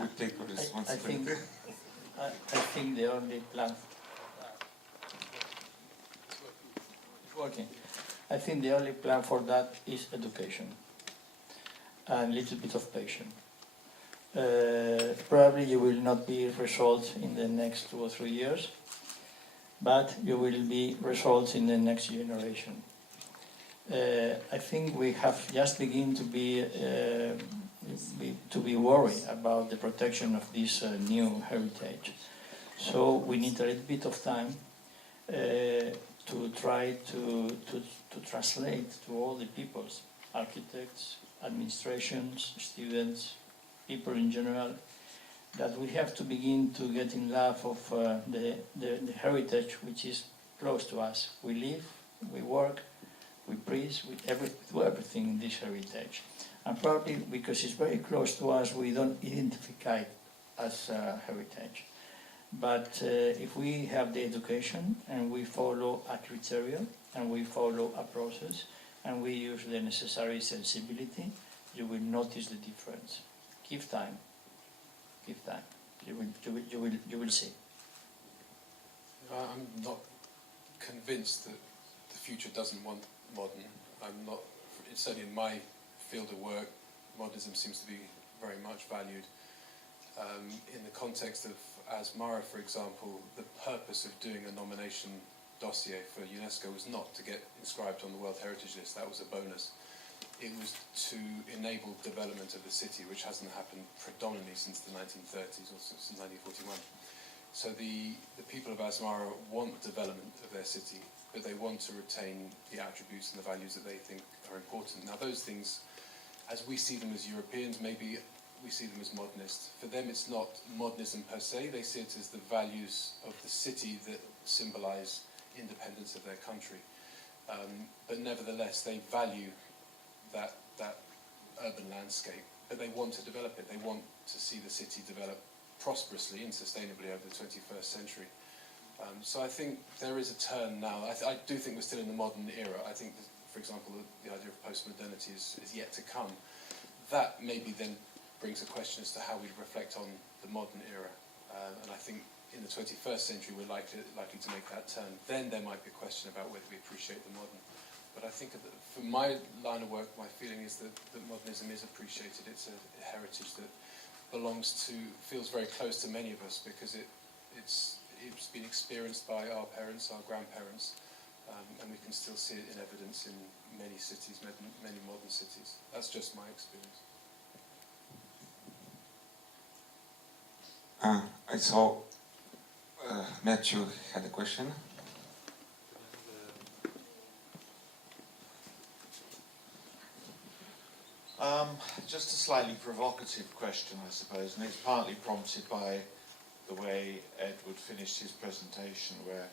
would take responsibility? I think the only plan. It's working. I think the only plan for that is education and a little bit of patience. Probably you will not be results in the next 2 or 3 years, but you will be results in the next generation. I think we have just begun to be worried about the protection of this new heritage. So we need a little bit of time to try to translate to all the peoples, architects, administrations, students, people in general, that we have to begin to get in love of the heritage which is close to us. We live, we work, we breathe, we do everything in this heritage. And probably because it's very close to us, we don't identify it as heritage. But if we have the education and we follow a criteria and we follow a process and we use the necessary sensibility, you will notice the difference. Give time. Give time. You will see. I'm not convinced that the future doesn't want modern. I'm not. It's certainly in my field of work, modernism seems to be very much valued. In the context of Asmara, for example, the purpose of doing a nomination dossier for UNESCO was not to get inscribed on the World Heritage List. That was a bonus. It was to enable development of the city, which hasn't happened predominantly since the 1930s or since 1941. So the people of Asmara want development of their city, but they want to retain the attributes and the values that they think are important. Now those things, as we see them as Europeans, maybe we see them as modernist. For them it's not modernism per se, they see it as the values of the city that symbolize independence of their country. But nevertheless they value that urban landscape, but they want to develop it. They want to see the city develop prosperously and sustainably over the 21st century. So I think there is a turn now. I do think we're still in the modern era. I think, that, for example, the idea of post-modernity is yet to come. That maybe then brings a question as to how we reflect on the modern era. And I think in the 21st century we're likely to make that turn. Then there might be a question about whether we appreciate the modern. But I think for my line of work, my feeling is that modernism is appreciated. It's a heritage that feels very close to many of us because it's been experienced by our parents, our grandparents, and we can still see it in evidence in many cities, many modern cities. That's just my experience. I saw Matthew had a question. Just a slightly provocative question, I suppose, and it's partly prompted by the way Edward finished his presentation, where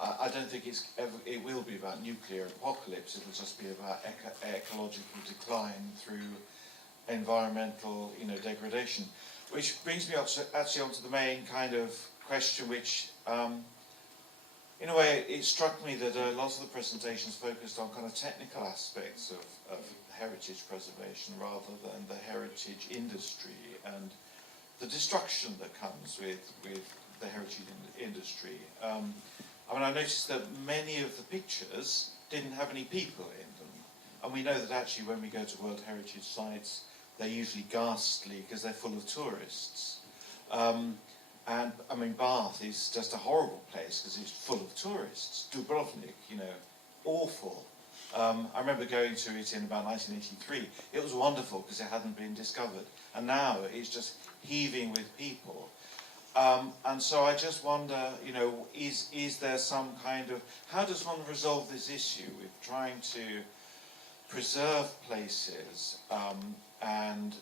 I don't think it will be about nuclear apocalypse. It'll just be about ecological decline through environmental, degradation. Which brings me actually onto the main kind of question, which, in a way, it struck me that a lot of the presentations focused on kind of technical aspects of heritage preservation rather than the heritage industry and the destruction that comes with the heritage industry. I noticed that many of the pictures didn't have any people in them. And we know that actually when we go to World Heritage sites, they're usually ghastly because they're full of tourists. And Bath is just a horrible place because it's full of tourists. Dubrovnik, awful. I remember going to it in about 1983. It was wonderful because it hadn't been discovered. And now it's just heaving with people. And so I just wonder, is there some kind of... How does one resolve this issue with trying to preserve places and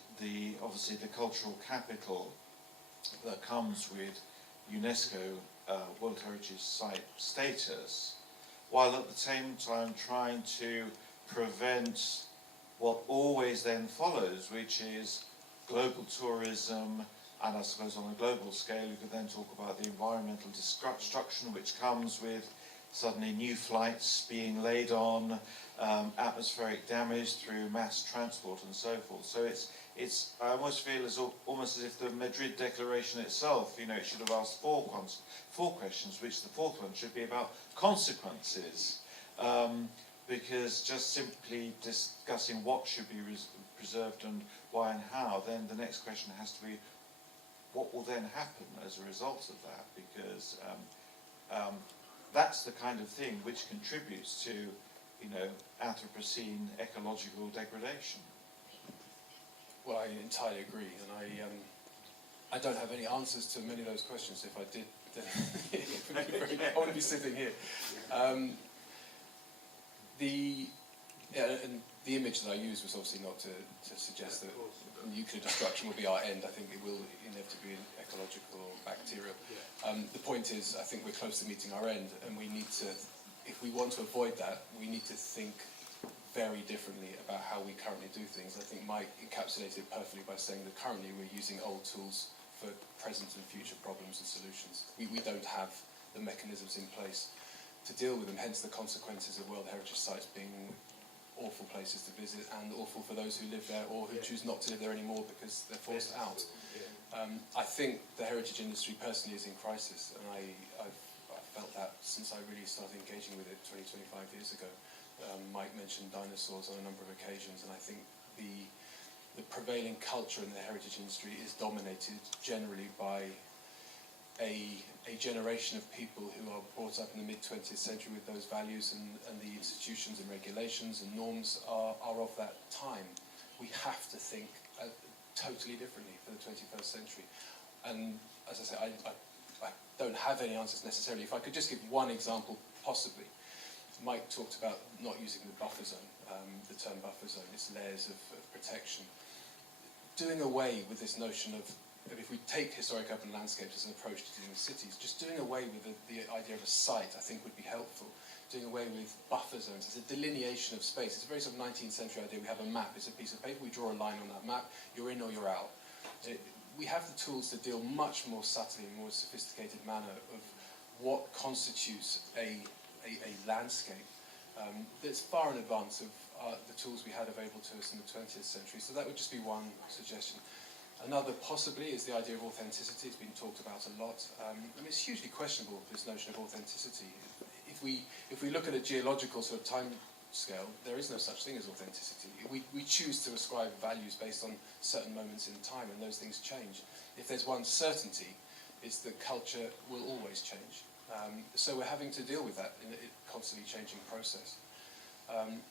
obviously the cultural capital that comes with UNESCO World Heritage Site status, while at the same time trying to prevent what always then follows, which is global tourism, and I suppose on a global scale you could then talk about the environmental destruction which comes with suddenly new flights being laid on, atmospheric damage through mass transport and so forth. So it's I almost feel almost as if the Madrid Declaration itself, it should have asked four questions, which the fourth one should be about consequences. Because just simply discussing what should be preserved and why and how, then the next question has to be, what will then happen as a result of that? Because that's the kind of thing which contributes to, Anthropocene ecological degradation. Well, I entirely agree, and I don't have any answers to many of those questions. If I did, then I wouldn't be sitting here. And the image that I used was obviously not to suggest that nuclear destruction will be our end. I think it will inevitably be ecological or bacterial. The point is, I think we're close to meeting our end, and we need to, if we want to avoid that, we need to think very differently about how we currently do things. I think Mike encapsulated it perfectly by saying that currently we're using old tools for present and future problems and solutions. We don't have the mechanisms in place to deal with them, hence the consequences of World Heritage Sites being awful places to visit and awful for those who live there or who choose not to live there anymore because they're forced out. I think the heritage industry personally is in crisis, and I've felt that since I really started engaging with it 20, 25 years ago. Mike mentioned dinosaurs on a number of occasions, and I think the prevailing culture in the heritage industry is dominated generally by a generation of people who are brought up in the mid-20th century with those values, and the institutions and regulations and norms are of that time. We have to think totally differently for the 21st century. And as I say, I don't have any answers necessarily. If I could just give one example, possibly. Mike talked about not using the buffer zone, the term buffer zone, its layers of protection. Doing away with this notion of, if we take historic urban landscapes as an approach to dealing with cities, just doing away with the idea of a site, I think, would be helpful. Doing away with buffer zones as a delineation of space. It's a very sort of 19th century idea. We have a map, it's a piece of paper, we draw a line on that map, you're in or you're out. We have the tools to deal much more subtly, in a more sophisticated manner, of what constitutes a landscape that's far in advance of the tools we had available to us in the 20th century. So that would just be one suggestion. Another possibly is the idea of authenticity. It's been talked about a lot. It's hugely questionable, this notion of authenticity. If we look at a geological sort of time scale, there is no such thing as authenticity. We choose to ascribe values based on certain moments in time, and those things change. If there's one certainty, it's that culture will always change. So we're having to deal with that in a constantly changing process.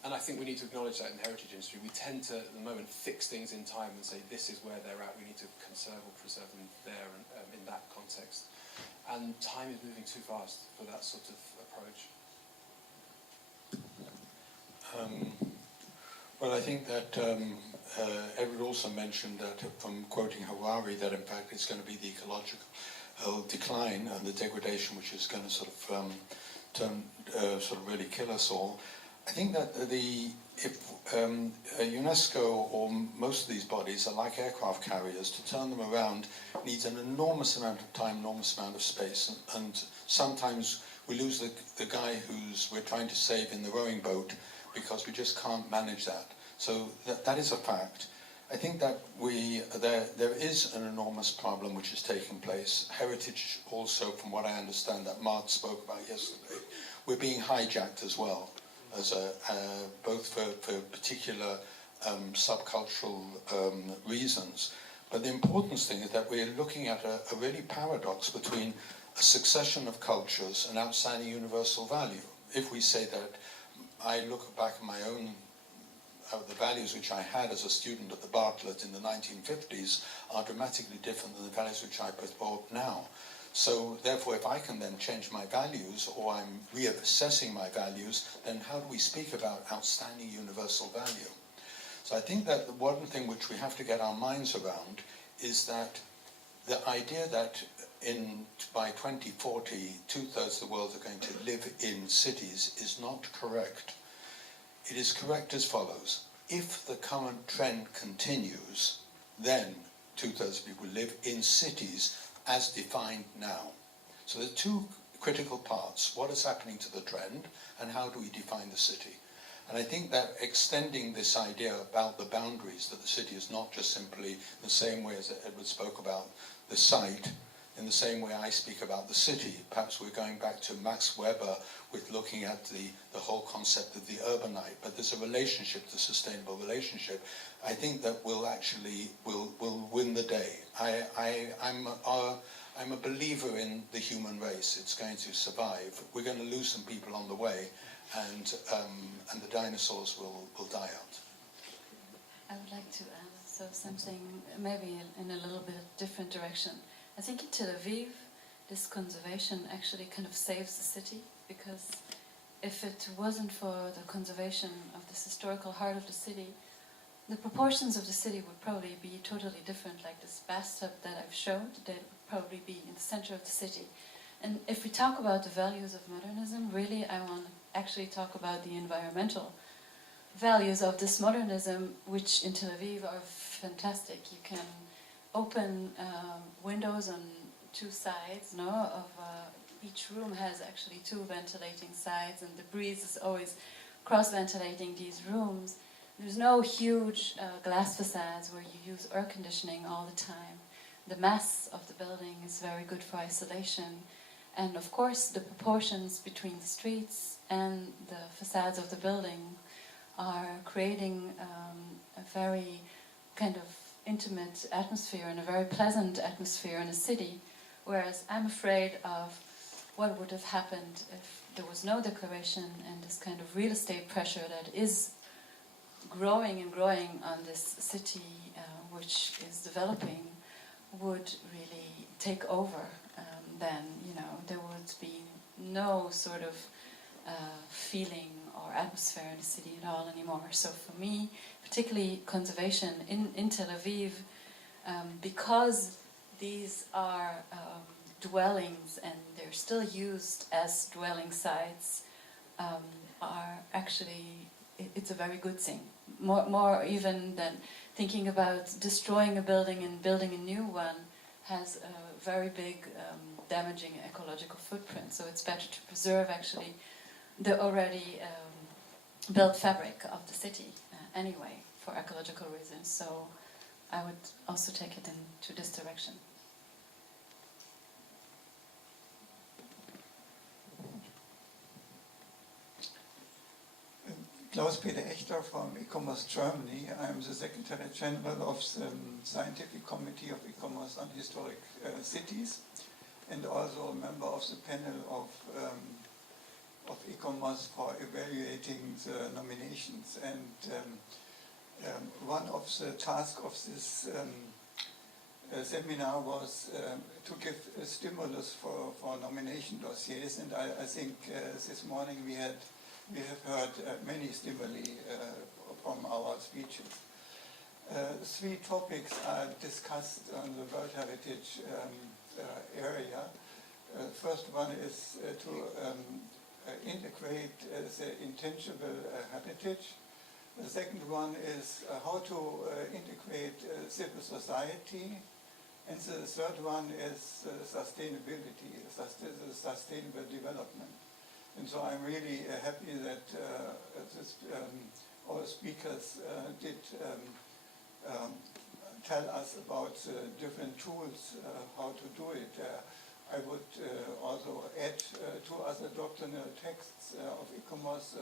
And I think we need to acknowledge that in the heritage industry. We tend to, at the moment, fix things in time and say this is where they're at. We need to conserve or preserve them there and in that context. And time is moving too fast for that sort of approach. Well, I think that Edward also mentioned that, from quoting Harari, that in fact it's going to be the ecological decline and the degradation which is going to sort of really kill us all. I think that if UNESCO or most of these bodies are like aircraft carriers, to turn them around needs an enormous amount of time, enormous amount of space, and sometimes we lose the guy we're trying to save in the rowing boat because we just can't manage that. So that is a fact. I think that there is an enormous problem which is taking place. Heritage also, from what I understand, that Mark spoke about yesterday, we're being hijacked as well, as both for particular subcultural reasons. But the important thing is that we're looking at a really paradox between a succession of cultures and outstanding universal value. If we say that, I look back at my own the values which I had as a student at the Bartlett in the 1950s are dramatically different than the values which I purport now. So therefore, if I can then change my values, or I'm reassessing my values, then how do we speak about outstanding universal value? So I think that the one thing which we have to get our minds around is that the idea that by 2040, 2/3 of the world are going to live in cities is not correct. It is correct as follows. If the current trend continues, then 2/3 of people live in cities as defined now. So there are two critical parts. What is happening to the trend, and how do we define the city? And I think that extending this idea about the boundaries, that the city is not just simply the same way as Edward spoke about the site, in the same way I speak about the city. Perhaps we're going back to Max Weber with looking at the whole concept of the urbanite, but there's a relationship, the sustainable relationship, I think that will actually will win the day. I'm a believer in the human race. It's going to survive. We're going to lose some people on the way, and the dinosaurs will die out. I would like to add something maybe in a little bit different direction. I think in Tel Aviv, this conservation actually kind of saves the city, because if it wasn't for the conservation of this historical heart of the city, the proportions of the city would probably be totally different. Like this bathtub that I've showed, that would probably be in the center of the city. And if we talk about the values of modernism, really I want to actually talk about the environmental values of this modernism, which in Tel Aviv are fantastic. You can open windows on two sides, each room has actually two ventilating sides, and the breeze is always cross-ventilating these rooms. There's no huge glass facades where you use air conditioning all the time. The mass of the building is very good for isolation. And of course, the proportions between the streets and the facades of the building are creating a very kind of intimate atmosphere and a very pleasant atmosphere in a city. Whereas I'm afraid of what would have happened if there was no declaration, and this kind of real estate pressure that is growing and growing on this city, which is developing, would really take over. Then, there would be no sort of feeling or atmosphere in the city at all anymore. So for me, particularly conservation in Tel Aviv, because these are dwellings and they're still used as dwelling sites, are actually, it's a very good thing. More even than thinking about destroying a building and building a new one has a very big damaging ecological footprint. So it's better to preserve actually the already built fabric of the city anyway, for ecological reasons. So I would also take it into this direction. Klaus-Peter Echter from E-Commerce Germany. I am the Secretary General of the Scientific Committee of E-Commerce on Historic Cities, and also a member of the panel of E-Commerce for evaluating the nominations. And one of the tasks of this seminar was to give a stimulus for nomination dossiers, and I think this morning we have heard many stimuli from our speeches. Three topics are discussed on the World Heritage area. First one is to integrate the intangible heritage. The second one is how to integrate civil society. And the third one is sustainability, sustainable development. And so I'm really happy that our speakers did tell us about different tools, how to do it. I would also add two other doctrinal texts of e-commerce,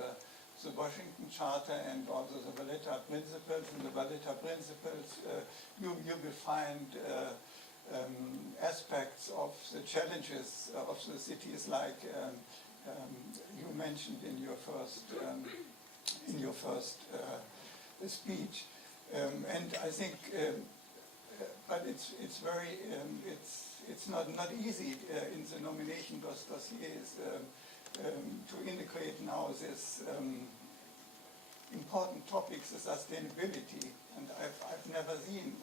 the Washington Charter and also the Valletta Principles. In the Valletta Principles, you will find aspects of the challenges of the cities, like you mentioned in your first speech, and I think, but it's very it's not easy in the nomination dossiers to integrate now this important topics, the sustainability, and I've never seen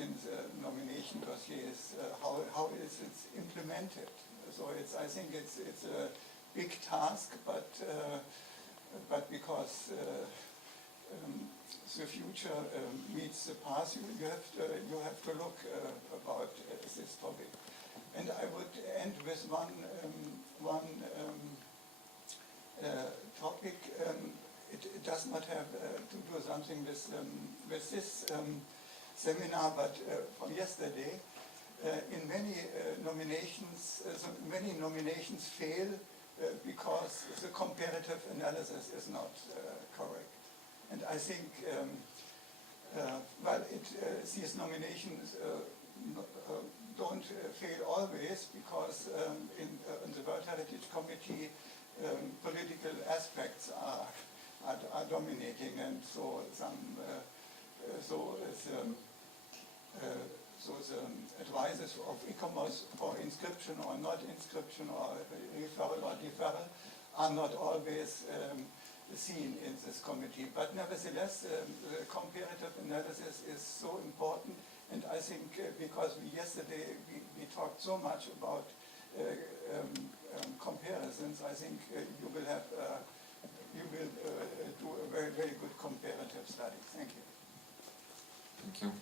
in the nomination dossiers how is it implemented. So I think it's a big task, but because the future meets the past, you have to look about this topic. And I would end with one topic. It does not have to do something with this seminar, but from yesterday. In many nominations, many nominations fail because the comparative analysis is not correct. And I think, these nominations don't fail always because in the World Heritage Committee, political aspects are dominating, and so the advices of ICOMOS for inscription or not inscription or referral or deferral are not always seen in this committee. But nevertheless, the comparative analysis is so important, and I think because yesterday we talked so much about comparisons, I think you will do a very, very good comparative study. Thank you. Thank you.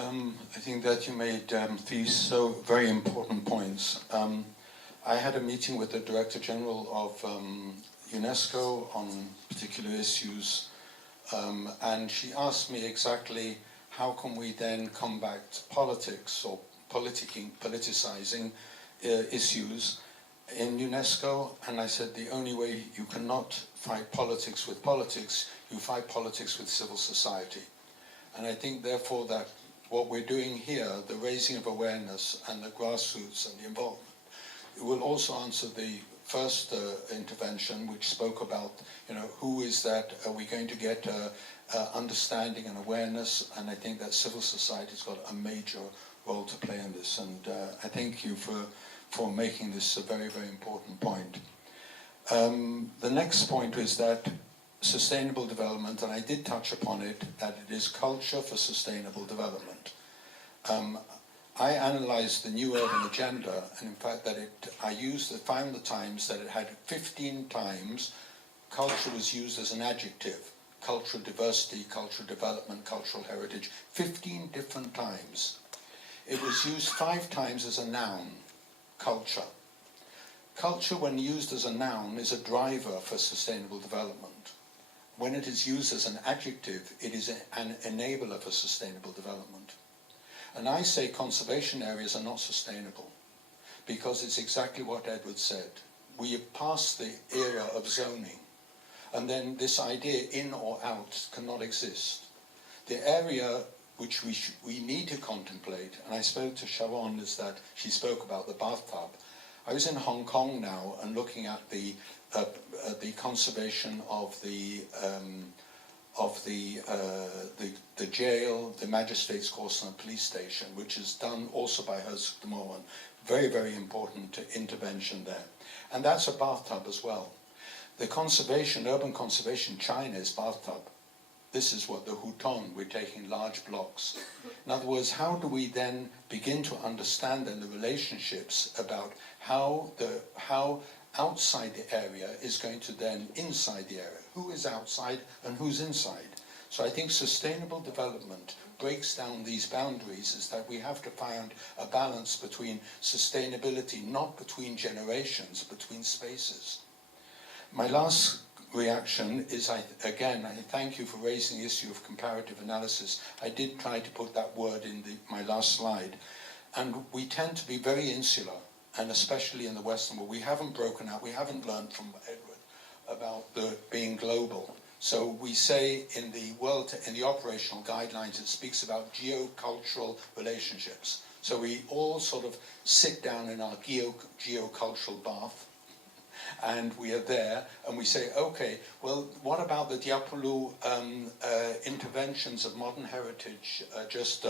I think that you made these so very important points. I had a meeting with the Director General of UNESCO on particular issues, and she asked me exactly how can we then come back to politics or politicizing issues in UNESCO, and I said the only way you cannot fight politics with politics, you fight politics with civil society. And I think therefore that what we're doing here, the raising of awareness and the grassroots and the involvement, it will also answer the first intervention, which spoke about, who is that? Are we going to get understanding and awareness? And I think that civil society's got a major role to play in this. And I thank you for making this a very, very important point. The next point is that sustainable development, and I did touch upon it, that it is culture for sustainable development. I analyzed the New Urban Agenda, and in fact that I found the times that it had 15 times culture was used as an adjective. Cultural diversity, cultural development, cultural heritage, 15 different times. It was used 5 times as a noun, culture. Culture, when used as a noun, is a driver for sustainable development. When it is used as an adjective, it is an enabler for sustainable development. And I say conservation areas are not sustainable because it's exactly what Edward said. We have passed the era of zoning, and then this idea in or out cannot exist. The area which we need to contemplate, and I spoke to Sharon, is that she spoke about the bathtub. I was in Hong Kong now and looking at the conservation of the jail, the magistrates' course, and the police station, which is done also by Herzog de Moen. Very, very important intervention there. And that's a bathtub as well. The conservation, urban conservation, China is bathtub. This is what the Huton, we're taking large blocks. In other words, how do we then begin to understand then the relationships about how outside the area is going to then inside the area. Who is outside and who's inside? So I think sustainable development breaks down these boundaries, is that we have to find a balance between sustainability, not between generations, between spaces. My last reaction is, I thank you for raising the issue of comparative analysis. I did try to put that word in my last slide. And we tend to be very insular, and especially in the Western world, we haven't broken out, we haven't learned from Edward about being global. So we say in the operational guidelines, it speaks about geocultural relationships. So we all sort of sit down in our geocultural bath, and we are there, and we say, okay, well, what about the Diapolu interventions of modern heritage just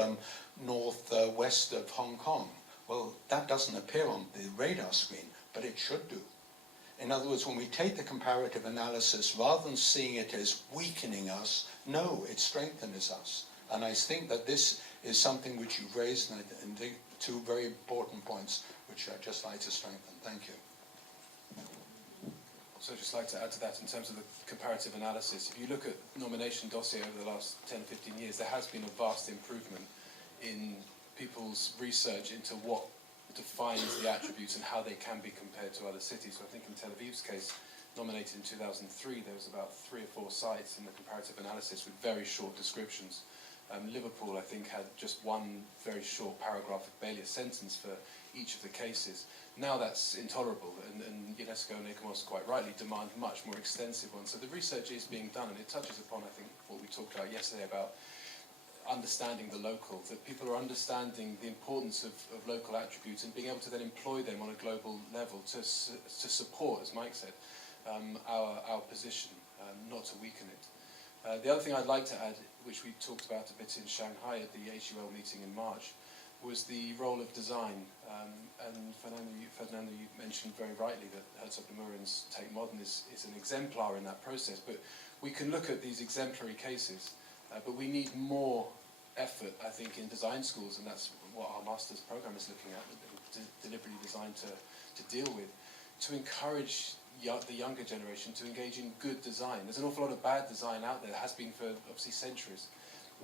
northwest of Hong Kong? Well, that doesn't appear on the radar screen, but it should do. In other words, when we take the comparative analysis, rather than seeing it as weakening us, no, it strengthens us. And I think that this is something which you've raised, and I think 2 very important points, which I'd just like to strengthen. Thank you. So I'd just like to add to that in terms of the comparative analysis. If you look at nomination dossier over the last 10, 15 years, there has been a vast improvement in people's research into what defines the attributes and how they can be compared to other cities. So I think in Tel Aviv's case, nominated in 2003, there was about 3 or 4 sites in the comparative analysis with very short descriptions. Liverpool, I think, had just one very short paragraph, barely a sentence for each of the cases. Now that's intolerable, and UNESCO and ICOMOS quite rightly demand much more extensive ones. So the research is being done, and it touches upon, I think, what we talked about yesterday about understanding the local, that people are understanding the importance of local attributes and being able to then employ them on a global level to support, as Mike said, our position, not to weaken it. The other thing I'd like to add, which we talked about a bit in Shanghai at the HUL meeting in March, was the role of design. And Fernando, you mentioned very rightly that Herzog de Meuron's Take Modern is an exemplar in that process. But we can look at these exemplary cases, but we need more effort, I think, in design schools, and that's what our master's program is looking at, deliberately designed to deal with, to encourage the younger generation to engage in good design. There's an awful lot of bad design out there, has been for obviously centuries,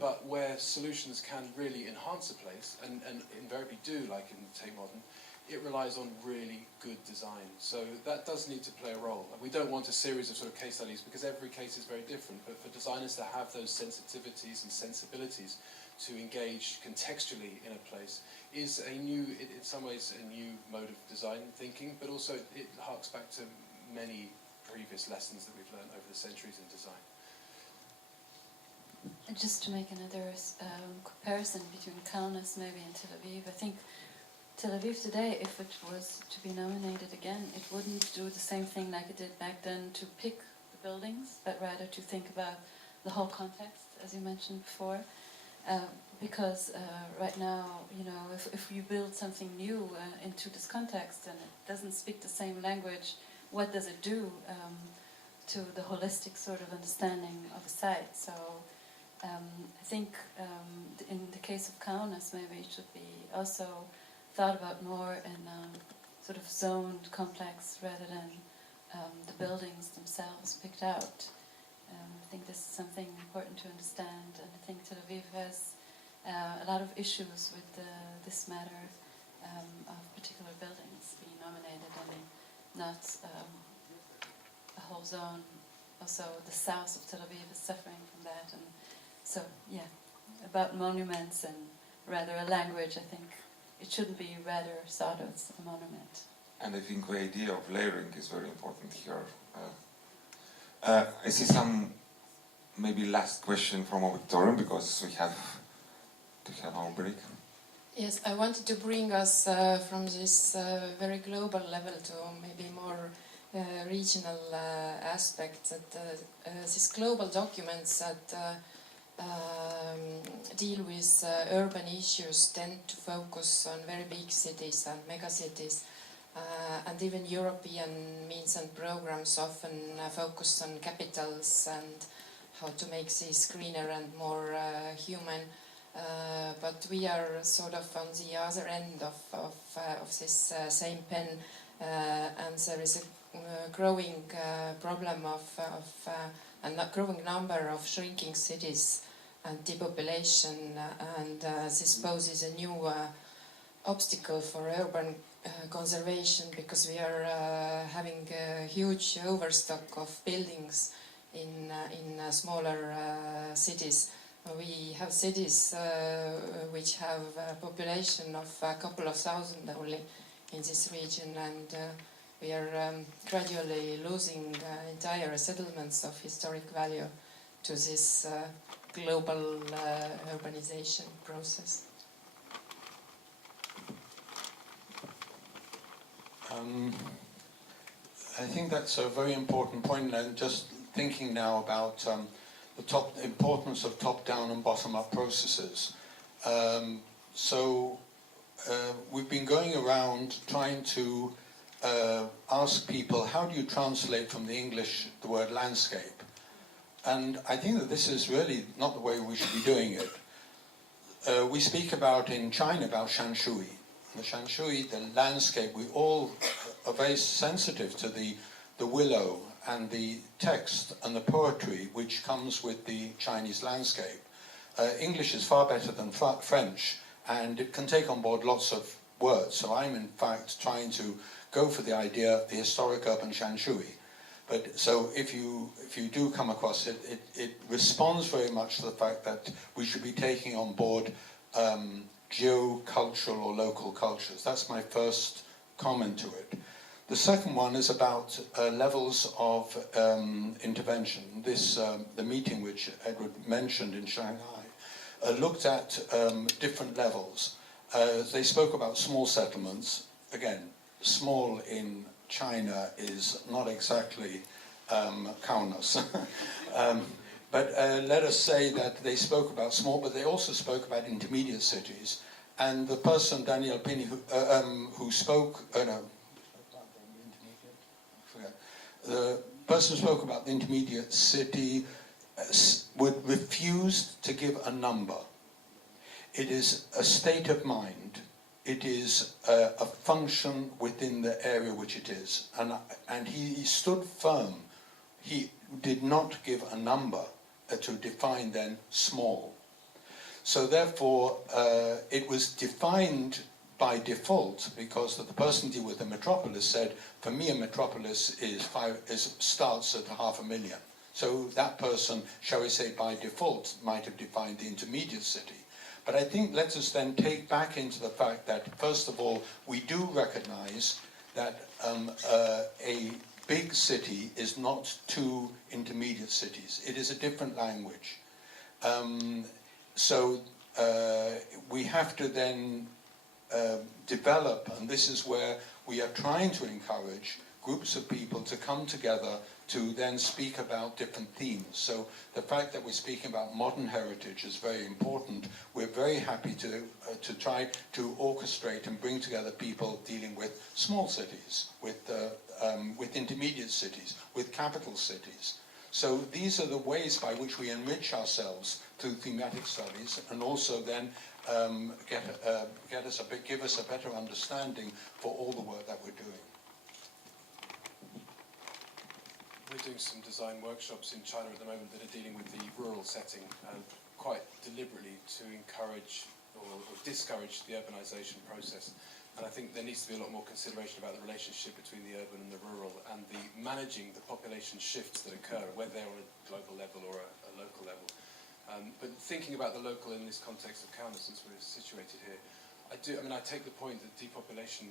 but where solutions can really enhance a place, and invariably do, like in Take Modern, it relies on really good design. So that does need to play a role. We don't want a series of sort of case studies because every case is very different, but for designers to have those sensitivities and sensibilities to engage contextually in a place is a new, in some ways, a new mode of design thinking, but also it harks back to many previous lessons that we've learned over the centuries in design. Just to make another comparison between Kaunas maybe and Tel Aviv, I think Tel Aviv today, if it was to be nominated again, it wouldn't do the same thing like it did back then to pick the buildings, but rather to think about the whole context, as you mentioned before. Because right now, you know, if you build something new into this context and it doesn't speak the same language, what does it do to the holistic sort of understanding of a site? So I think in the case of Kaunas, maybe it should be also thought about more in sort of zoned complex rather than the buildings themselves picked out. I think this is something important to understand, and I think Tel Aviv has a lot of issues with this matter of particular buildings being nominated and not a whole zone. Also, the south of Tel Aviv is suffering from that, and so yeah, about monuments and rather a language. I think it shouldn't be rather thought of as a monument. And I think the idea of layering is very important here. I see some maybe last question from auditorium because we have to have our break. Yes, I wanted to bring us from this very global level to maybe more regional aspects. That these global documents that deal with urban issues tend to focus on very big cities and megacities. And even European means and programs often focus on capitals and how to make these greener and more human. But we are sort of on the other end of this same pen, and there is a growing problem of a growing number of shrinking cities and depopulation, and this poses a new obstacle for urban conservation, because we are having a huge overstock of buildings in smaller cities. We have cities which have a population of a couple of thousand only in this region, and we are gradually losing entire settlements of historic value to this global urbanization process. I think that's a very important point, and just thinking now about the importance of top-down and bottom-up processes. We've been going around trying to ask people, how do you translate from the English the word landscape? And I think that this is really not the way we should be doing it. We speak about, in China, about shanshui. The shanshui, the landscape, we all are very sensitive to the willow and the text and the poetry which comes with the Chinese landscape. English is far better than French and it can take on board lots of words. So I'm in fact trying to go for the idea, the historic urban Shanshui. But so if you do come across it, it responds very much to the fact that we should be taking on board geo-cultural or local cultures. That's my first comment to it. The second one is about levels of intervention. This the meeting which Edward mentioned in Shanghai looked at different levels. They spoke about small settlements. Again, small in China is not exactly Kaunas. But let us say that they spoke about small, but they also spoke about intermediate cities. And the person, Daniel Pini, who spoke, the person who spoke about the intermediate city refused to give a number. It is a state of mind. It is a function within the area which it is. And he stood firm. He did not give a number to define then small. So therefore, it was defined by default because the person dealing with the metropolis said, for me a metropolis starts at 500,000. So that person, shall we say by default, might have defined the intermediate city. But I think let us then take back into the fact that, first of all, we do recognize that a big city is not two intermediate cities. It is a different language. So we have to then develop, and this is where we are trying to encourage groups of people to come together to then speak about different themes. So the fact that we're speaking about modern heritage is very important. We're very happy to try to orchestrate and bring together people dealing with small cities, with intermediate cities, with capital cities. So these are the ways by which we enrich ourselves through thematic studies, and also then give us a better understanding for all the work that we're doing. We're doing some design workshops in China at the moment that are dealing with the rural setting, quite deliberately to encourage or discourage the urbanization process. And I think there needs to be a lot more consideration about the relationship between the urban and the rural, and the managing the population shifts that occur, whether they're on a global level or a local level. But thinking about the local in this context of Kaunas, since we're situated here, I take the point that depopulation,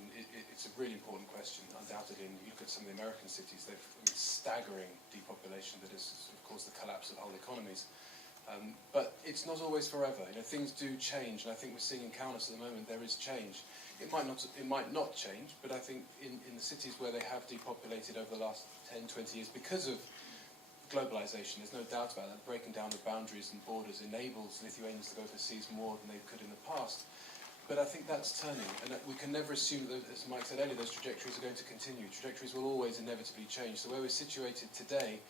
it's a really important question, undoubtedly. And you look at some of the American cities, they've staggering depopulation that has sort of caused the collapse of whole economies. But it's not always forever. Things do change, and I think we're seeing in Kaunas at the moment there is change. It might not change, but I think in the cities where they have depopulated over the last 10, 20 years because of globalization, there's no doubt about that. Breaking down of boundaries and borders enables Lithuanians to go overseas more than they could in the past. But I think that's turning, and we can never assume that, as Mike said earlier, those trajectories are going to continue. Trajectories will always inevitably change. So where we're situated today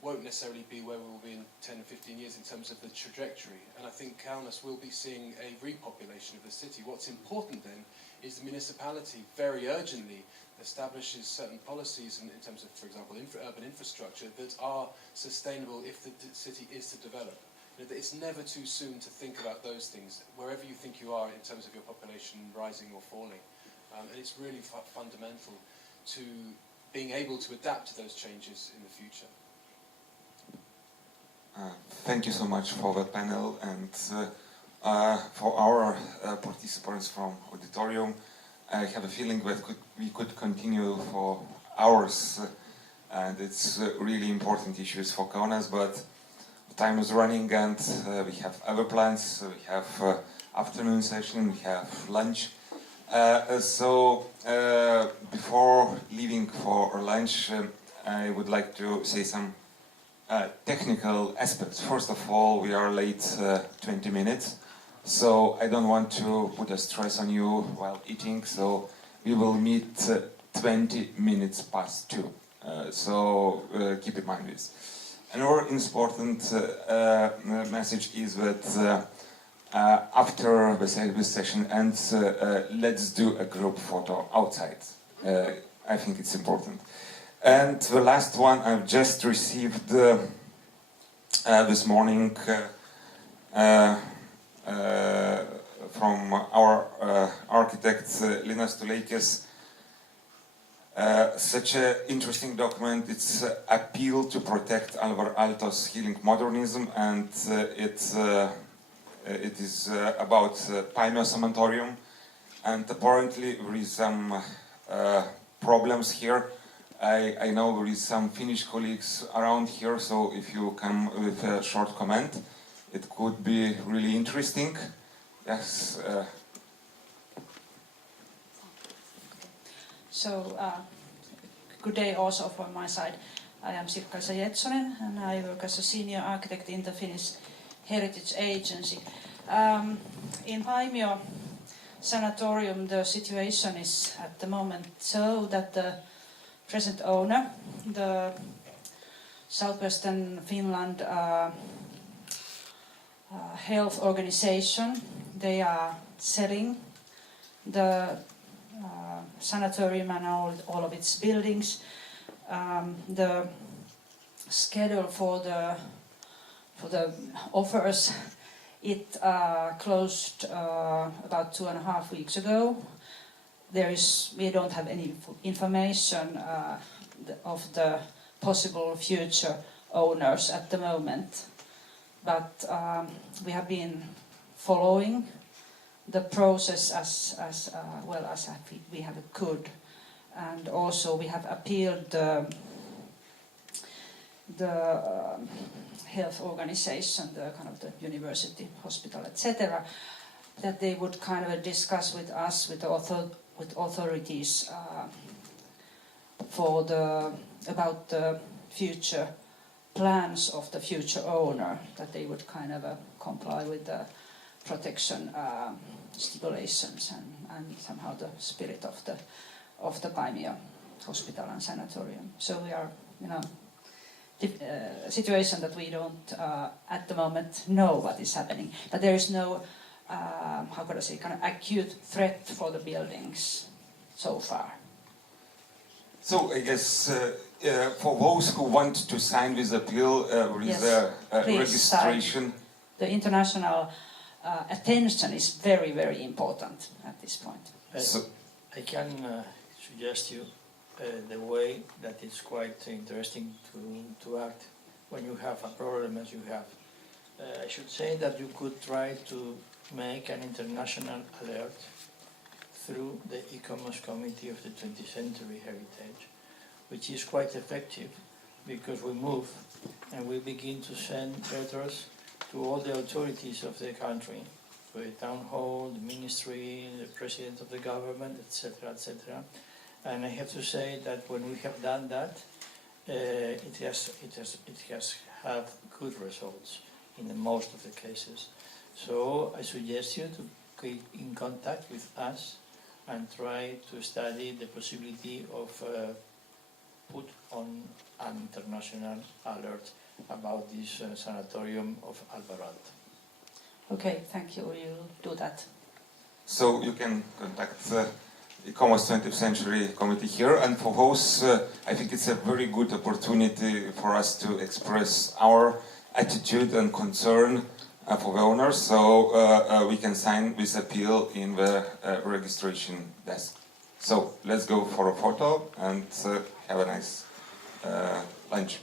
won't necessarily be where we will be in 10 or 15 years in terms of the trajectory. And I think Kaunas will be seeing a repopulation of the city. What's important then is the municipality very urgently establishes certain policies in terms of, for example, urban infrastructure that are sustainable if the city is to develop. It's never too soon to think about those things, wherever you think you are in terms of your population rising or falling. And it's really fundamental to being able to adapt to those changes in the future. Thank you so much for the panel, and for our participants from auditorium. I have a feeling that we could continue for hours, and it's really important issues for Kaunas, but time is running, and we have other plans. We have afternoon session, we have lunch. So before leaving for lunch, I would like to say some technical aspects. First of all, we are late 20 minutes, so I don't want to put a stress on you while eating, so we will meet 20 minutes past 2. So keep in mind this. Another important message is that after the session ends, let's do a group photo outside. I think it's important. And the last one, I've just received this morning from our architect Linas Tuleikis. Such an interesting document. It's appeal to protect Alvar Aalto's healing modernism, and it is about Paimio Sanatorium, and apparently there is some problems here. I know there is some Finnish colleagues around here, so if you come with a short comment, it could be really interesting. Yes. So, good day also from my side. I am Sirkka-Liisa Jetsonen, and I work as a senior architect in the Finnish Heritage Agency. In Paimio Sanatorium, the situation is at the moment so that the present owner, the Southwestern Finland health organization, they are selling the sanatorium and all of its buildings. The schedule for the offers, it closed about 2.5 weeks ago. We don't have any information of the possible future owners at the moment, but we have been following the process as well as we have could, and also we have appealed the health organization, the kind of the university, hospital, etc., that they would kind of discuss with us, with authorities, about the future plans of the future owner, that they would kind of comply with the protection stipulations and somehow the spirit of the Paimio Hospital and Sanatorium. So we are, situation that we don't at the moment know what is happening, but there is no how could I say, kind of acute threat for the buildings so far. So I guess for those who want to sign this appeal, there is a registration. The international attention is very, very important at this point. I can suggest you the way that it's quite interesting to act when you have a problem as you have. I should say that you could try to make an international alert through the e-commerce committee of the 20th century heritage, which is quite effective because we move and we begin to send letters to all the authorities of the country, to the town hall, the ministry, the president of the government, etc., etc. And I have to say that when we have done that, it has had good results in most of the cases. So I suggest you to get in contact with us and try to study the possibility of put on an international alert about this sanatorium of Alvar Aalto. Okay, thank you. We'll do that. So you can contact the e-commerce 20th century committee here, and for those, I think it's a very good opportunity for us to express our attitude and concern for the owners, so we can sign this appeal in the registration desk. So let's go for a photo and have a nice lunch.